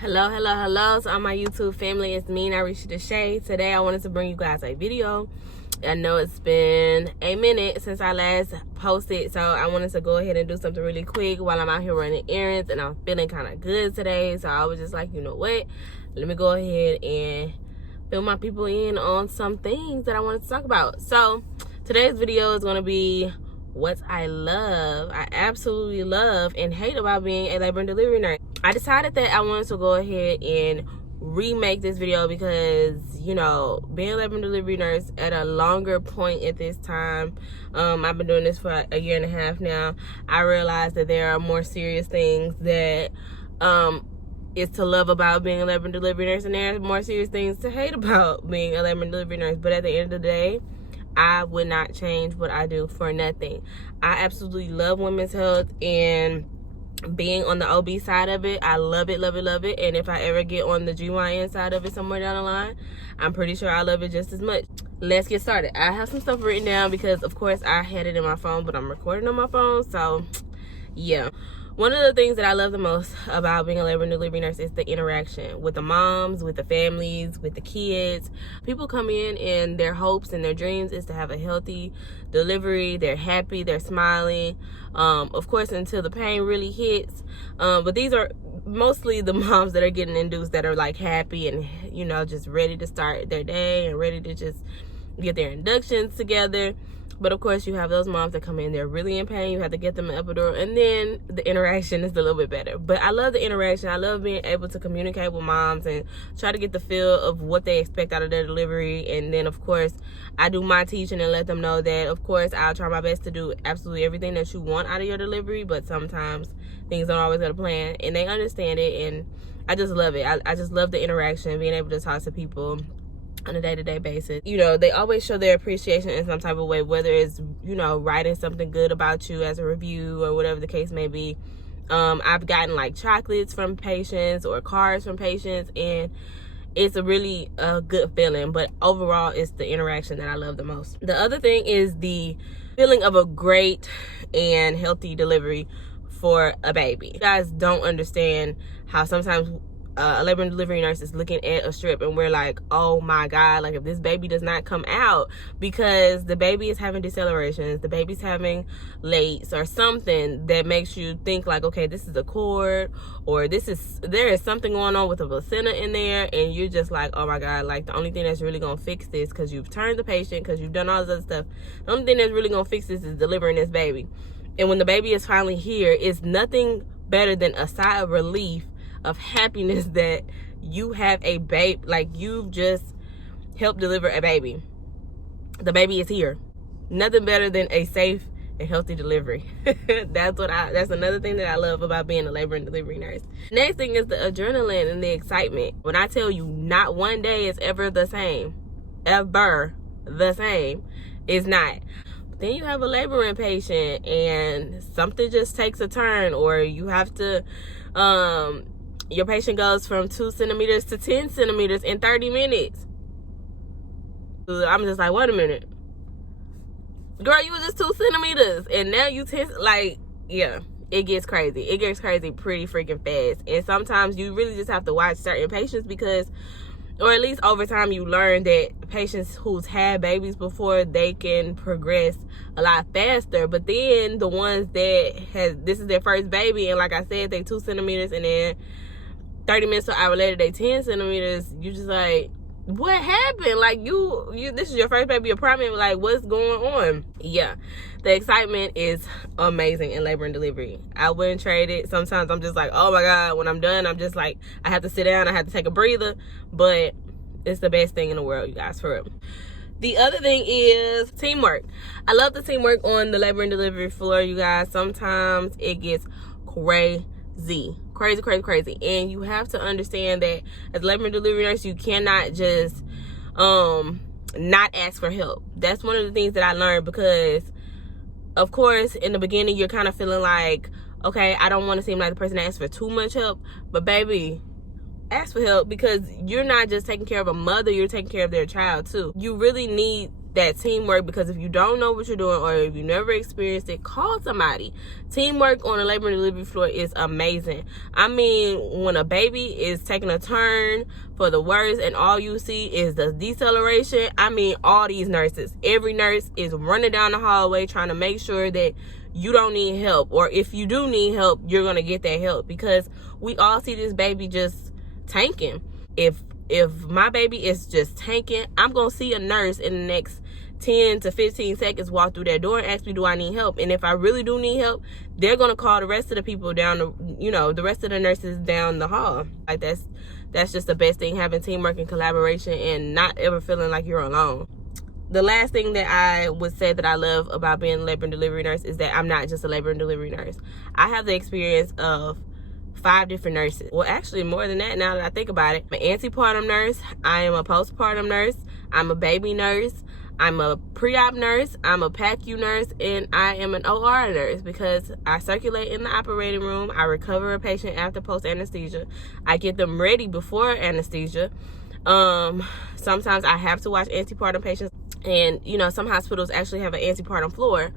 Hello to all my YouTube family. It's me, Narisha Deshay. Today I wanted to bring you guys a video. I know it's been a minute since I last posted, so I wanted to go ahead and do something really quick while I'm out here running errands, and I'm feeling kind of good today. So I was just like, you know what, let me go ahead and fill my people in on some things that I wanted to talk about. So today's video is going to be what I absolutely love and hate about being a labor and delivery nurse. I decided that I wanted to go ahead and remake this video because, you know, being a labor and delivery nurse at a longer point at this time, I've been doing this for a year and a half now. I realized that there are more serious things that is to love about being a labor and delivery nurse, and there are more serious things to hate about being a labor and delivery nurse. But at the end of the day, I would not change what I do for nothing. I absolutely love women's health and being on the OB side of it. I love it. And if I ever get on the GYN side of it somewhere down the line, I'm pretty sure I love it just as much. Let's get started. I have some stuff written down because, of course, I had it in my phone, but I'm recording on my phone. So, yeah. One of the things that I love the most about being a labor and delivery nurse is the interaction with the moms, with the families, with the kids. People come in and their hopes and their dreams is to have a healthy delivery. They're happy, they're smiling, of course, until the pain really hits. But these are mostly the moms that are getting induced that are like happy and, you know, just ready to start their day and ready to just get their inductions together. But of course, you have those moms that come in, they're really in pain. You have to get them an epidural, and then the interaction is a little bit better. But I love the interaction. I love being able to communicate with moms and try to get the feel of what they expect out of their delivery. And then, of course, I do my teaching and let them know that, of course, I'll try my best to do absolutely everything that you want out of your delivery. But sometimes things don't always go to plan, and they understand it. And I just love it. I just love the interaction, being able to talk to people on a day-to-day basis. You know, they always show their appreciation in some type of way, whether it's, you know, writing something good about you as a review or whatever the case may be. I've gotten like chocolates from patients or cards from patients, and it's a really good feeling. But overall, it's the interaction that I love the most. The other thing is the feeling of a great and healthy delivery for a baby. You guys don't understand how sometimes a labor and delivery nurse is looking at a strip and we're like, oh my God, like if this baby does not come out because the baby is having decelerations, the baby's having lates or something that makes you think like, okay, this is a cord, or there is something going on with the placenta in there, and you're just like, oh my God, like the only thing that's really gonna fix this, because you've turned the patient, because you've done all this other stuff, the only thing that's really gonna fix this is delivering this baby. And when the baby is finally here, it's nothing better than a sigh of relief, of happiness that you have a baby, like you've just helped deliver a baby. The baby is here. Nothing better than a safe and healthy delivery. That's another thing that I love about being a labor and delivery nurse. Next thing is the adrenaline and the excitement. When I tell you not one day is ever the same, it's not. But then you have a laboring patient and something just takes a turn, or you have to your patient goes from 2 centimeters to 10 centimeters in 30 minutes. I'm just like, wait a minute. Girl, you was just 2 centimeters and now you 10, like, yeah, it gets crazy. It gets crazy pretty freaking fast. And sometimes you really just have to watch certain patients because, or at least over time, you learn that patients who's had babies before, they can progress a lot faster. But then the ones that this is their first baby, and like I said, they 2 centimeters, and then 30 minutes to an hour later, they 10 centimeters. You just like, what happened? Like you this is your first baby apartment. Like, what's going on? Yeah, the excitement is amazing in labor and delivery. I wouldn't trade it. Sometimes I'm just like, oh my God, when I'm done, I'm just like, I have to sit down, I have to take a breather, but it's the best thing in the world, you guys, for real. The other thing is teamwork. I love the teamwork on the labor and delivery floor, you guys. Sometimes it gets crazy, and you have to understand that as a labor and delivery nurse, you cannot just not ask for help. That's one of the things that I learned, because of course in the beginning you're kind of feeling like, okay, I don't want to seem like the person that asks for too much help, but baby, ask for help, because you're not just taking care of a mother, you're taking care of their child too. You really need that teamwork, because if you don't know what you're doing or if you never experienced it, call somebody. Teamwork on a labor and delivery floor is amazing. I mean, when a baby is taking a turn for the worst and all you see is the deceleration, I mean, all these nurses, every nurse is running down the hallway trying to make sure that you don't need help, or if you do need help, you're gonna get that help, because we all see this baby just tanking. If my baby is just tanking, I'm gonna see a nurse in the next 10 to 15 seconds walk through that door and ask me, do I need help? And if I really do need help, they're gonna call the rest of the people down the rest of the nurses down the hall. Like, that's just the best thing, having teamwork and collaboration and not ever feeling like you're alone. The last thing that I would say that I love about being a labor and delivery nurse is that I'm not just a labor and delivery nurse. I have the experience of 5 different nurses. Well, actually more than that now that I think about it. I'm an antepartum nurse, I am a postpartum nurse, I'm a baby nurse, I'm a pre-op nurse, I'm a PACU nurse, and I am an OR nurse, because I circulate in the operating room, I recover a patient after post-anesthesia, I get them ready before anesthesia. Sometimes I have to watch antepartum patients, and some hospitals actually have an antepartum floor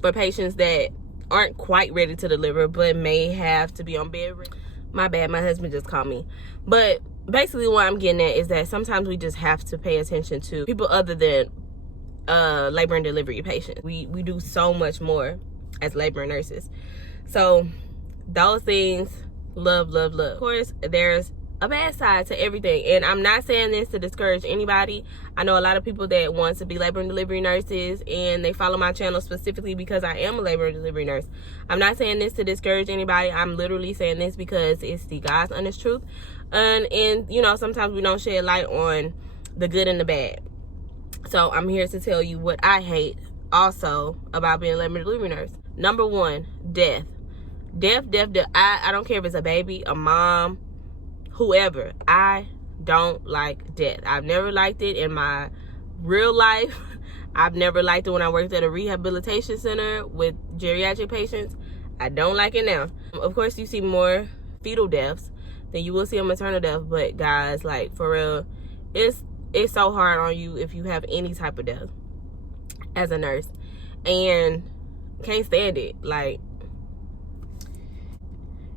for patients that aren't quite ready to deliver but may have to be on bed rest. My bad, my husband just called me. But basically what I'm getting at is that sometimes we just have to pay attention to people other than labor and delivery patients. We do so much more as labor nurses. So those things, love. Of course, there's a bad side to everything, and I'm not saying this to discourage anybody. I know a lot of people that want to be labor and delivery nurses, and they follow my channel specifically because I am a labor and delivery nurse. I'm not saying this to discourage anybody. I'm literally saying this because it's the God's honest truth, and sometimes we don't shed light on the good and the bad. So I'm here to tell you what I hate also about being a labor and delivery nurse. Number 1, death. I don't care if it's a baby, a mom, whoever. I don't like death. I've never liked it in my real life. I've never liked it when I worked at a rehabilitation center with geriatric patients. I don't like it now. Of course, you see more fetal deaths than you will see a maternal death, but guys, like, for real, it's so hard on you if you have any type of death as a nurse, and can't stand it. Like,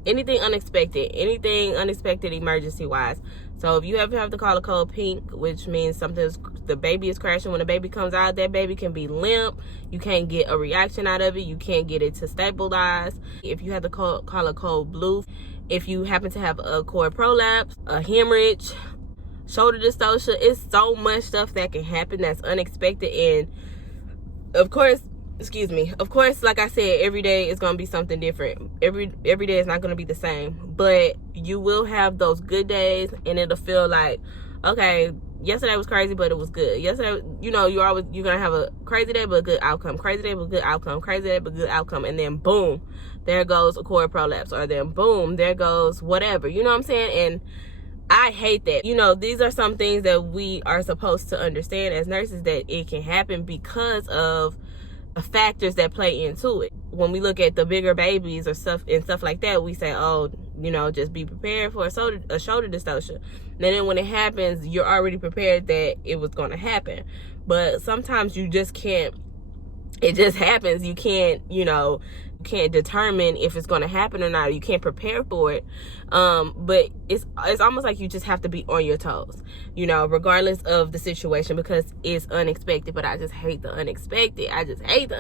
anything unexpected emergency wise. So if you ever have to call a code pink, which means the baby is crashing, when the baby comes out, that baby can be limp, you can't get a reaction out of it, you can't get it to stabilize. If you have to call a code blue, if you happen to have a cord prolapse, a hemorrhage, shoulder dystocia, it's so much stuff that can happen that's unexpected. And of course, like I said, every day is going to be something different. Every day is not going to be the same, but you will have those good days, and it'll feel like, okay, yesterday was crazy, but it was good. Yesterday, you're going to have a crazy day, but a good outcome. Crazy day, but good outcome. Crazy day, but good outcome. And then boom, there goes a cord prolapse, or then boom, there goes whatever. You know what I'm saying? And I hate that. These are some things that we are supposed to understand as nurses, that it can happen because of factors that play into it. When we look at the bigger babies or stuff like that, we say, oh, just be prepared for a shoulder dystocia. And then when it happens, you're already prepared that it was going to happen. But sometimes you just can't. It just happens. You can't, can't determine if it's going to happen or not. You can't prepare for it. But it's almost like you just have to be on your toes, regardless of the situation, because it's unexpected. But I just hate the unexpected. I just hate the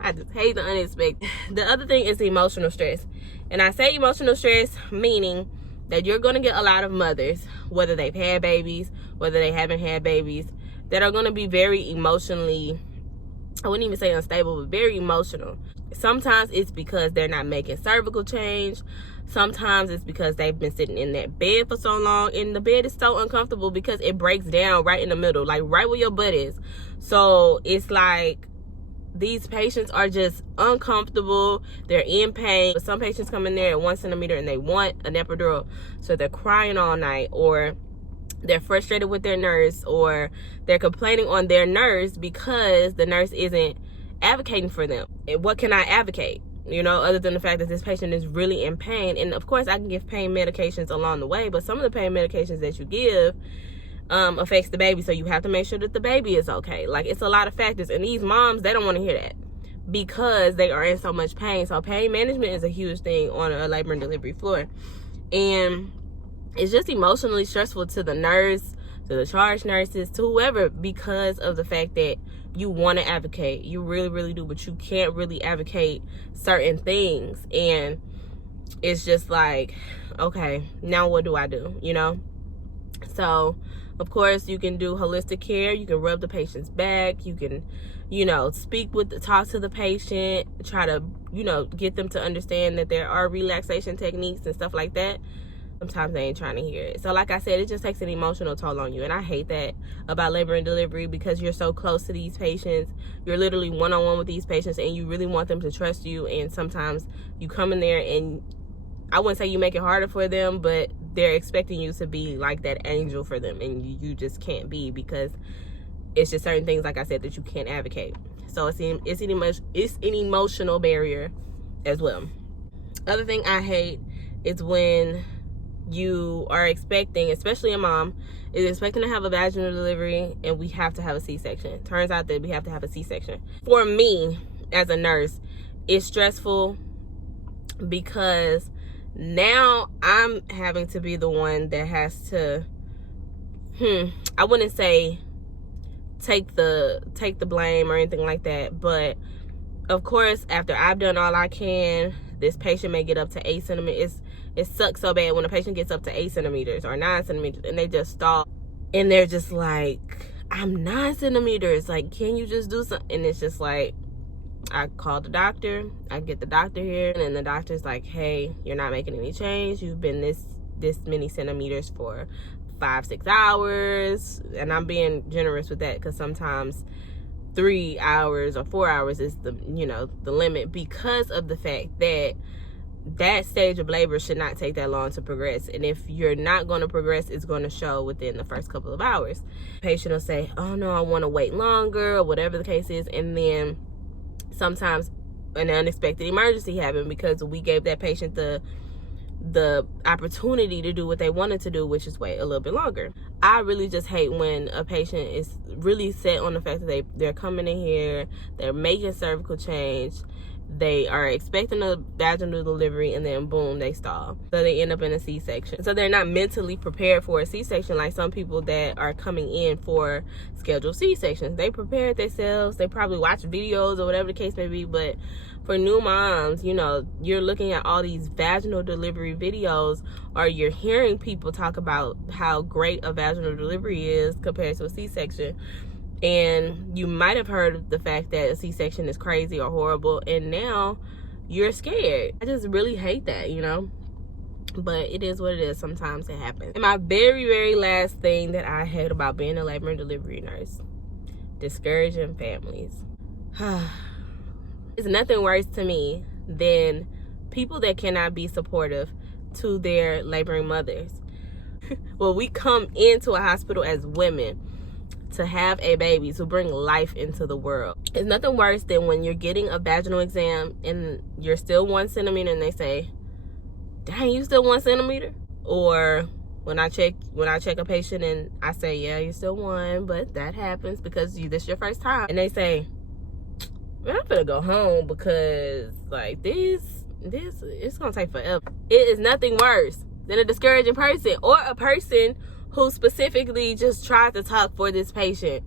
unexpected. The other thing is the emotional stress. And I say emotional stress meaning that you're going to get a lot of mothers, whether they've had babies, whether they haven't had babies, that are going to be very emotionally, I wouldn't even say unstable, but very emotional. Sometimes it's because they're not making cervical change. Sometimes it's because they've been sitting in that bed for so long, and the bed is so uncomfortable because it breaks down right in the middle, like right where your butt is. So it's like these patients are just uncomfortable. They're in pain. Some patients come in there at 1 centimeter and they want an epidural, so they're crying all night, or they're frustrated with their nurse, or they're complaining on their nurse because the nurse isn't advocating for them. And what can I advocate? Other than the fact that this patient is really in pain. And of course I can give pain medications along the way, but some of the pain medications that you give, affects the baby. So you have to make sure that the baby is okay. Like, it's a lot of factors, and these moms, they don't want to hear that because they are in so much pain. So pain management is a huge thing on a labor and delivery floor, and it's just emotionally stressful to the nurse, to the charge nurses, to whoever, because of the fact that you want to advocate. You really, really do, but you can't really advocate certain things. And it's just like, okay, now what do I do, you know? So, of course, you can do holistic care. You can rub the patient's back. You can, you know, talk to the patient, try to, you know, get them to understand that there are relaxation techniques and stuff like that. Sometimes they ain't trying to hear it. So like I said, it just takes an emotional toll on you. And I hate that about labor and delivery, because you're so close to these patients. You're literally one-on-one with these patients, and you really want them to trust you. And sometimes you come in there and I wouldn't say you make it harder for them, but they're expecting you to be like that angel for them, and you just can't be, because it's just certain things, like I said, that you can't advocate. So it's an emotional barrier as well. Other thing I hate is when you are expecting, especially a mom, is expecting to have a vaginal delivery and we have to have a C-section. Turns out that we have to have a C-section. For me, as a nurse, it's stressful because now I'm having to be the one that has to, I wouldn't say take the blame or anything like that, but of course, after I've done all I can, this patient may get up to 8 centimeters. It sucks so bad when a patient gets up to 8 centimeters or 9 centimeters and they just stall. And they're just like, I'm 9 centimeters. Like, can you just do something? And it's just like, I call the doctor. I get the doctor here. And then the doctor's like, hey, you're not making any change. You've been this many centimeters for 5-6 hours. And I'm being generous with that, because sometimes 3 hours or 4 hours is the limit, because of the fact that that stage of labor should not take that long to progress. And if you're not going to progress, it's going to show within the first couple of hours. The patient will say, oh no, I want to wait longer, or whatever the case is. And then sometimes an unexpected emergency happened because we gave that patient the opportunity to do what they wanted to do, which is wait a little bit longer. I really just hate when a patient is really set on the fact that they're coming in here, they're making cervical change, they are expecting a vaginal delivery, and then boom, they stall. So they end up in a C-section. So they're not mentally prepared for a C-section like some people that are coming in for scheduled C-sections. They prepared themselves. They probably watch videos or whatever the case may be. But for new moms, you know, you're looking at all these vaginal delivery videos, or you're hearing people talk about how great a vaginal delivery is compared to a C-section. And you might have heard the fact that a C-section is crazy or horrible, and now you're scared. I just really hate that, you know? But it is what it is. Sometimes it happens. And my very, very last thing that I hate about being a labor and delivery nurse: discouraging families. It's nothing worse to me than people that cannot be supportive to their laboring mothers. Well, we come into a hospital as women to have a baby, to bring life into the world. It's nothing worse than when you're getting a vaginal exam and you're still 1 centimeter and they say, dang, you still 1 centimeter? Or when I check a patient and I say, yeah, you're still 1, but that happens because this is your first time. And they say, man, I'm gonna go home because like this it's gonna take forever. It is nothing worse than a discouraging person, or a person who specifically just tried to talk for this patient.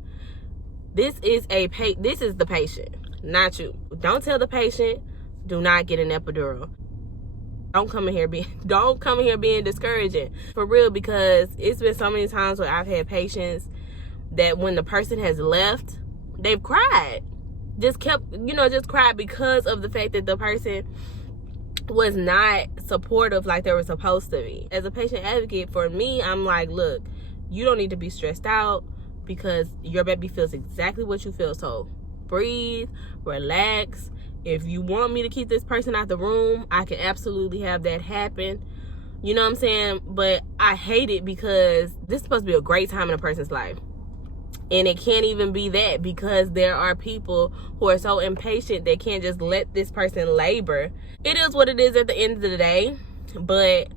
This is the patient, not you. Don't tell the patient, do not get an epidural. Don't come in here being discouraging, for real, because it's been so many times where I've had patients that when the person has left, they've cried. Just cried because of the fact that the person was not supportive like they were supposed to be. As a patient advocate, for me, I'm like, look, you don't need to be stressed out because your baby feels exactly what you feel. So breathe, relax. If you want me to keep this person out the room, I can absolutely have that happen. You know what I'm saying? But I hate it because this is supposed to be a great time in a person's life. And it can't even be that, because there are people who are so impatient they can't just let this person labor. It is what it is at the end of the day, but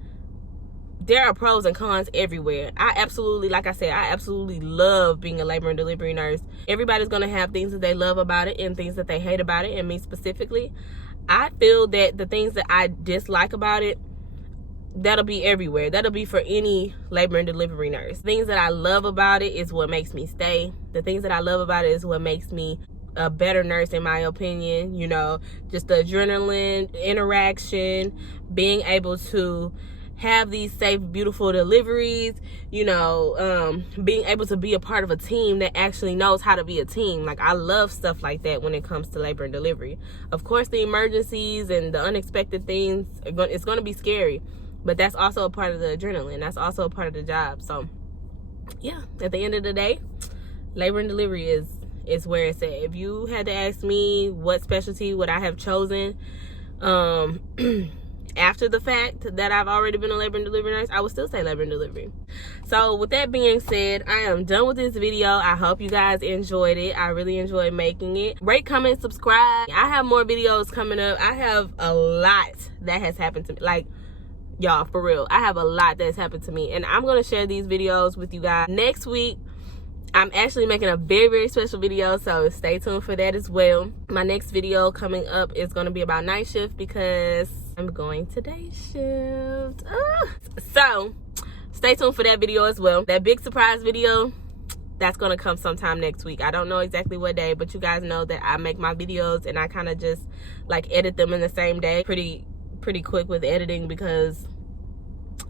there are pros and cons everywhere. Like I said, I absolutely love being a labor and delivery nurse. Everybody's going to have things that they love about it and things that they hate about it. And me specifically, I feel that the things that I dislike about it, that'll be everywhere. That'll be for any labor and delivery nurse. Things that I love about it is what makes me stay. The things that I love about it is what makes me a better nurse, in my opinion. You know, just the adrenaline, interaction, being able to have these safe, beautiful deliveries, you know, being able to be a part of a team that actually knows how to be a team. Like, I love stuff like that when it comes to labor and delivery. Of course, the emergencies and the unexpected things, it's going to be scary, but that's also a part of the adrenaline. That's also a part of the job. So yeah, at the end of the day, labor and delivery is where it's at. If you had to ask me what specialty would I have chosen, after the fact that I've already been a labor and delivery nurse, I would still say labor and delivery. So with that being said, I am done with this video. I hope you guys enjoyed it. I really enjoyed making it. Rate, comment, subscribe. I have more videos coming up. I have a lot that has happened to me. Like, y'all, for real, I have a lot that has happened to me, and I'm going to share these videos with you guys. Next week, I'm actually making a very, very special video, so stay tuned for that as well. My next video coming up is going to be about night shift because I'm going to day shift. So stay tuned for that video as well. That big surprise video, that's going to come sometime next week. I don't know exactly what day, but you guys know that I make my videos and I kind of just like edit them in the same day. Pretty quick with editing because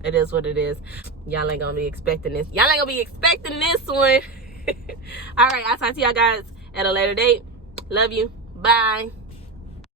it is what it is. Y'all ain't gonna be expecting this. Y'all ain't gonna be expecting this one. All right, I'll talk to y'all guys at a later date. Love you. Bye.